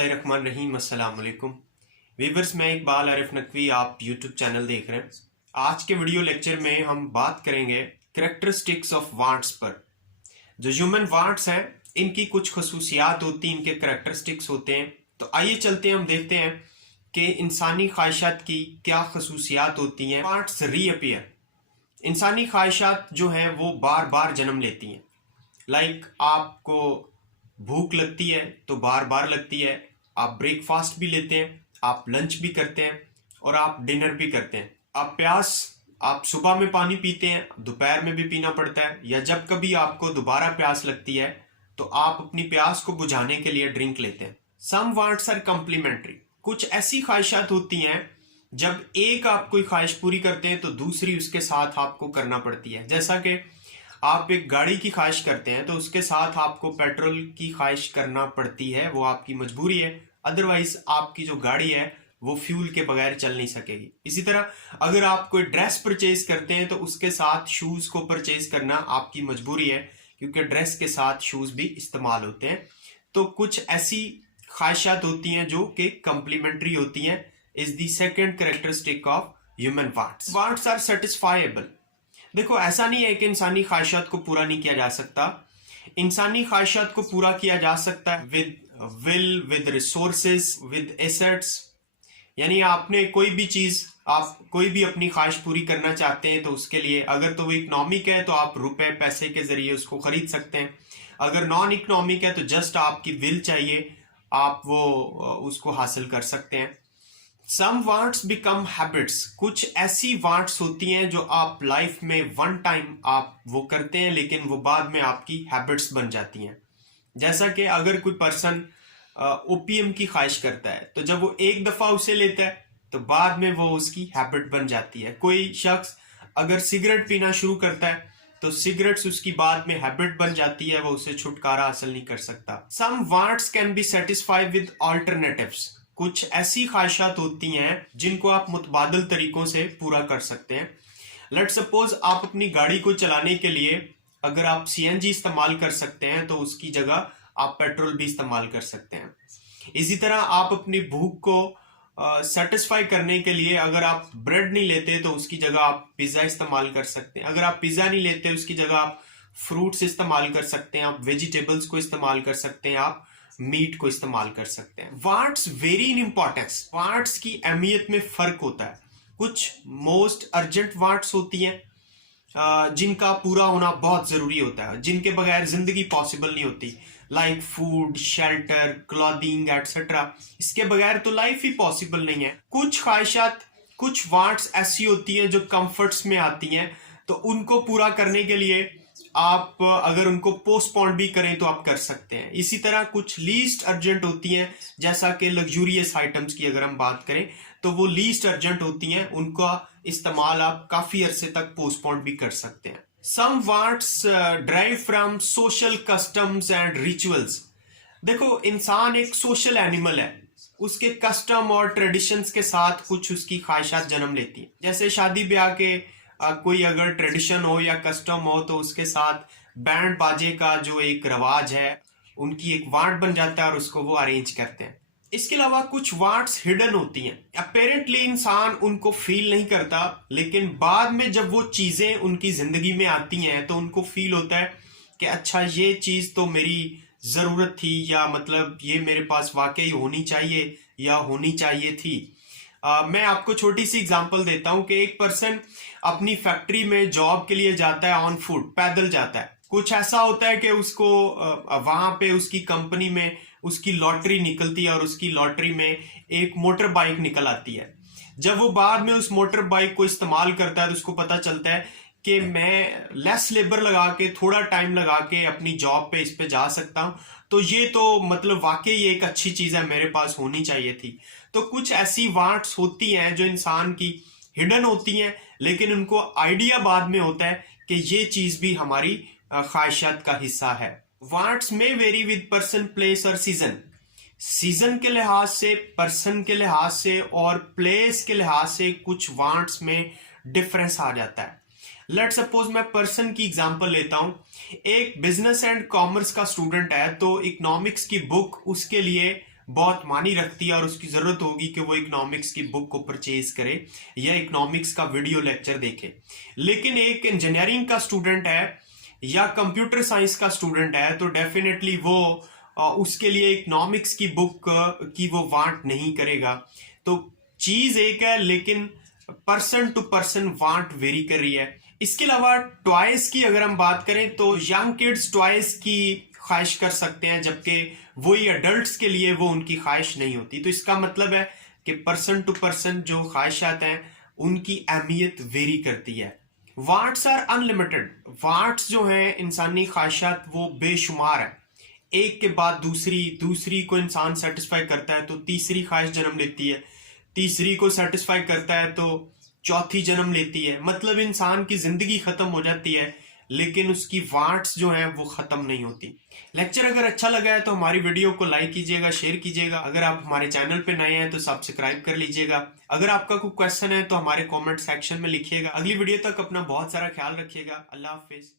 बिस्मिल्लाहिर्रहमानिर्रहीम। अस्सलाम वालेकुम वीवर्स, मैं इकबाल आरिफ नकवी, आप यूट्यूब चैनल देख रहे हैं। आज के वीडियो लेक्चर में हम बात करेंगे करेक्टरिस्टिक्स ऑफ वांट्स पर। जो ह्यूमन वांट्स हैं इनकी कुछ खसूसियात होती हैं, इनके करेक्टरिस्टिक्स होते हैं। तो आइए चलते हैं, हम देखते हैं कि इंसानी ख्वाहिशात की क्या खसूसियात होती हैं। वांट्स रीअपीयर, इंसानी ख्वाहिशात जो हैं वो बार बार जन्म लेती हैं। लाइक आपको भूख लगती है तो बार बार लगती है, आप ब्रेकफास्ट भी लेते हैं, आप लंच भी करते हैं और आप डिनर भी करते हैं। आप सुबह में पानी पीते हैं, दोपहर में भी पीना पड़ता है, या जब कभी आपको दोबारा प्यास लगती है तो आप अपनी प्यास को बुझाने के लिए ड्रिंक लेते हैं। सम वांट्स आर कम्प्लीमेंट्री, कुछ ऐसी ख्वाहिशात होती हैं जब एक आप कोई ख्वाहिश पूरी करते हैं तो दूसरी उसके साथ आपको करना पड़ती है। जैसा कि आप एक गाड़ी की ख्वाहिश करते हैं तो उसके साथ आपको पेट्रोल की ख्वाहिश करना पड़ती है, वो आपकी मजबूरी है। अदरवाइज आपकी जो गाड़ी है वो फ्यूल के बगैर चल नहीं सकेगी। इसी तरह अगर आप कोई ड्रेस परचेज करते हैं तो उसके साथ शूज को परचेज करना आपकी मजबूरी है, क्योंकि ड्रेस के साथ शूज भी इस्तेमाल होते हैं। तो कुछ ऐसी ख्वाहिशात होती हैं जो कि कंप्लीमेंट्री होती हैं। Is the second characteristic of human wants. Wants are satisfiable. देखो, ऐसा नहीं है कि इंसानी ख्वाहिशात को पूरा नहीं किया जा सकता। इंसानी ख्वाहिशात को पूरा किया जा सकता है with will, with resources, with assets. यानी आपने कोई भी चीज, आप कोई भी अपनी ख्वाहिश पूरी करना चाहते हैं तो उसके लिए अगर तो वो इकोनॉमिक है तो आप रुपए पैसे के जरिए उसको खरीद सकते हैं। अगर नॉन इकोनॉमिक है तो जस्ट आपकी विल चाहिए, आप वो उसको हासिल कर सकते हैं। सम वांट्स बिकम हैबिट्स, कुछ ऐसी वांट्स होती हैं जो आप लाइफ में वन टाइम आप वो करते हैं लेकिन वो बाद में आपकी हैबिट्स बन जाती हैं। जैसा कि अगर कोई पर्सन ओपीएम की ख्वाहिश करता है तो जब वो एक दफा उसे लेता है तो बाद में वो उसकी हैबिट बन जाती है। कोई शख्स अगर सिगरेट पीना शुरू करता है तो सिगरेट्स उसकी बाद में हैबिट बन जाती है, वो उससे छुटकारा हासिल नहीं कर सकता। Some wants can be satisfied with alternatives, कुछ ऐसी ख्वाहिशात होती हैं जिनको आप मुतबादल तरीकों से पूरा कर सकते हैं। लेट्स सपोज आप अपनी गाड़ी को चलाने के लिए अगर आप सीएनजी इस्तेमाल कर सकते हैं तो उसकी जगह आप पेट्रोल भी इस्तेमाल कर सकते हैं। इसी तरह आप अपनी भूख को सेटिस्फाई करने के लिए अगर आप ब्रेड नहीं लेते तो उसकी जगह आप पिज्जा इस्तेमाल कर सकते हैं। अगर आप पिज्जा नहीं लेते उसकी जगह आप फ्रूट्स इस्तेमाल कर सकते हैं, आप वेजिटेबल्स को इस्तेमाल कर सकते हैं, आप मीट को इस्तेमाल कर सकते हैं। Wants very in importance, wants की अहमियत में फर्क होता है। कुछ मोस्ट अर्जेंट वांट्स होती हैं जिनका पूरा होना बहुत जरूरी होता है, जिनके बगैर जिंदगी पॉसिबल नहीं होती। Like food, shelter, clothing etcetera, इसके बगैर तो लाइफ ही पॉसिबल नहीं है। कुछ ख्वाहिशात, कुछ वांट्स ऐसी होती हैं जो कंफर्ट्स में आती हैं, तो उनको पूरा करने के लिए आप अगर उनको पोस्टपोन भी करें तो आप कर सकते हैं। इसी तरह कुछ लीस्ट अर्जेंट होती हैं, जैसा कि लग्जूरियस आइटम्स की अगर हम बात करें तो वो लीस्ट अर्जेंट होती हैं, उनका इस्तेमाल आप काफी अरसे तक पोस्टपोन भी कर सकते हैं। Some wants drive from social customs and rituals. देखो, इंसान एक सोशल एनिमल है, उसके कस्टम और ट्रेडिशंस के साथ कुछ उसकी ख्वाहिशात जन्म लेती हैं। जैसे शादी ब्याह के कोई अगर ट्रेडिशन हो या कस्टम हो तो उसके साथ बैंड बाजे का जो एक रवाज है उनकी एक वांट बन जाता है और उसको वो अरेंज करते हैं। इसके अलावा कुछ वांट्स हिडन होती हैं, अपेरेंटली इंसान उनको फील नहीं करता, लेकिन बाद में जब वो चीजें उनकी जिंदगी में आती हैं तो उनको फील होता है कि अच्छा ये चीज तो मेरी जरूरत थी, या मतलब ये मेरे पास वाकई होनी चाहिए या होनी चाहिए थी। मैं आपको छोटी सी एग्जांपल देता हूं कि एक पर्सन अपनी फैक्ट्री में जॉब के लिए जाता है, ऑन फुट, पैदल जाता है। कुछ ऐसा होता है कि उसको वहां पे उसकी कंपनी में उसकी लॉटरी निकलती है और उसकी लॉटरी में एक मोटर बाइक निकल आती है। जब वो बाद में उस मोटर बाइक को इस्तेमाल करता है तो उसको पता चलता है कि मैं लेस लेबर लगा के, थोड़ा टाइम लगा के अपनी जॉब पे इस पे जा सकता हूं, तो ये तो मतलब वाकई एक अच्छी चीज है, मेरे पास होनी चाहिए थी। तो कुछ ऐसी वांट्स होती हैं जो इंसान की हिडन होती हैं, लेकिन उनको आइडिया बाद में होता है कि ये चीज भी हमारी ख्वाहिशात का हिस्सा है। वांट्स में वेरी विद पर्सन, प्लेस और सीजन। सीजन के लिहाज से, पर्सन के लिहाज से और प्लेस के लिहाज से कुछ वांट्स में डिफरेंस आ जाता है। लेट सपोज मैं पर्सन की एग्जांपल लेता हूं। एक बिजनेस एंड कॉमर्स का स्टूडेंट है तो इकोनॉमिक्स की बुक उसके लिए बहुत मानी रखती है और उसकी जरूरत होगी कि वो इकोनॉमिक्स की बुक को परचेज करे या इकोनॉमिक्स का वीडियो लेक्चर देखे। लेकिन एक इंजीनियरिंग का स्टूडेंट है या कंप्यूटर साइंस का स्टूडेंट है तो डेफिनेटली वो उसके लिए इकोनॉमिक्स की बुक की वो वांट नहीं करेगा। तो चीज एक है लेकिन person to person want vary कर रही है। इसके अलावा टॉयज की अगर हम बात करें तो यंग किड्स टॉयज की ख्वाहिश कर सकते हैं जबकि वही अडल्ट्स के लिए वो उनकी ख्वाहिश नहीं होती। तो इसका मतलब है कि पर्सन टू पर्सन जो ख्वाहिशात हैं उनकी अहमियत वेरी करती है। Wants are unlimited. वांट्स जो हैं इंसानी ख्वाहिशात वो बेशुमार है, एक के बाद दूसरी को इंसान सेटिस्फाई करता है तो तीसरी ख्वाहिश जन्म लेती है, तीसरी को सेटिस्फाई करता है तो चौथी जन्म लेती है। मतलब इंसान की जिंदगी खत्म हो जाती है लेकिन उसकी वांट्स जो हैं वो खत्म नहीं होती। लेक्चर अगर अच्छा लगा है तो हमारी वीडियो को लाइक कीजिएगा, शेयर कीजिएगा। अगर आप हमारे चैनल पे नए हैं तो सब्सक्राइब कर लीजिएगा। अगर आपका कोई क्वेश्चन है तो हमारे कमेंट सेक्शन में लिखिएगा। अगली वीडियो तक अपना बहुत सारा ख्याल रखिएगा। अल्लाह हाफिज।